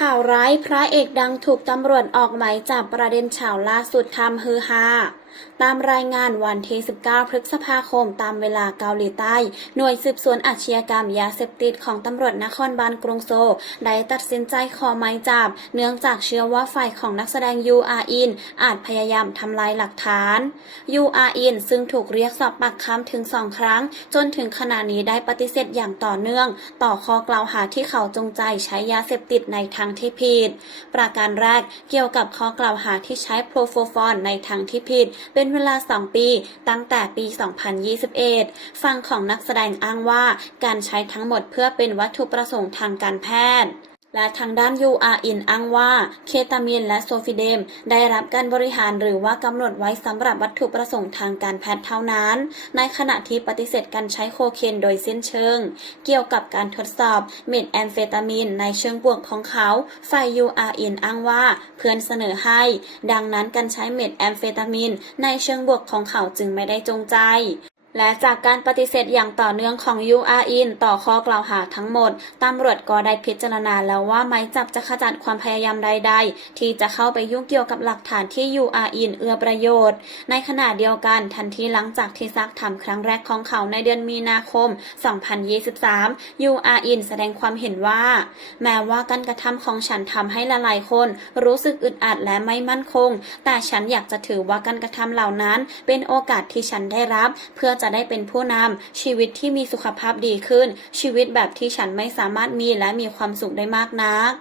ข่าวร้ายพระเอกดังถูกตำรวจออกหมายจับประเด็นข่าวล่าสุดทำฮือฮา ตามรายงานวันที่ 19 พฤษภาคม ตามเวลาเกาหลีใต้ หน่วยสืบสวนอาชญากรรมยาเสพติดของตำรวจนครบาลกรุงโซลได้ตัดสินใจขอหมายจับ เนื่องจากเชื่อว่าฝ่ายของนักแสดงยูอาอินอาจพยายามทำลายหลักฐานยูอาอินซึ่งถูกเรียกสอบปากคำถึงสองครั้ง จนถึงขณะนี้ได้ปฏิเสธอย่างต่อเนื่อง ต่อข้อกล่าวหาที่เขาจงใจใช้ยาเสพติดในทางที่ผิด ประการแรกเกี่ยวกับข้อกล่าวหาที่ใช้โปรโฟฟอนในทางที่ผิดเป็นเวลา 2 ปี ตั้งแต่ปี 2021ฟังของนักแสดงอ้างว่าการใช้ทั้งหมดเพื่อเป็นวัตถุประสงค์ทางการแพทย์ และทางด้าน UR อินอ้างว่า เคตามีนและโซฟิเดม ได้รับการบริหารหรือว่ากำหนดไว้สำหรับวัตถุประสงค์ทางการแพทย์เท่านั้น ในขณะที่ปฏิเสธการใช้โคเคนโดยสิ้นเชิง เกี่ยวกับการทดสอบเมทแอมเฟตามีนในเชิงบวกของเขา ฝ่าย UR อินอ้างว่าเพื่อนเสนอให้ ดังนั้นการใช้เมทแอมเฟตามีนในเชิงบวกของเขาจึงไม่ได้จงใจ และจากการปฏิเสธอย่างต่อเนื่องของ UR IN ต่อข้อกล่าวหาทั้งหมด ตำรวจก็ได้พิจารณาแล้วว่าหมายจับจะขจัดความพยายามใด ๆ ที่จะเข้าไปยุ่งเกี่ยวกับหลักฐานที่ UR IN เอื้อประโยชน์ ในขณะเดียวกันทันทีหลังจากที่ซักถามครั้งแรกของเขาในเดือนมีนาคม 2023 UR IN แสดงความเห็นว่า แม้ว่าการกระทำของฉันทำให้หลายๆคน รู้สึกอึดอัดและไม่มั่นคง แต่ฉันอยากจะถือว่าการกระทำเหล่านั้น เป็นโอกาสที่ฉันได้รับ เพื่อจะได้เป็นผู้นำชีวิตที่มีสุขภาพดีขึ้น ชีวิตแบบที่ฉันไม่สามารถมีและมีความสุขได้มากนัก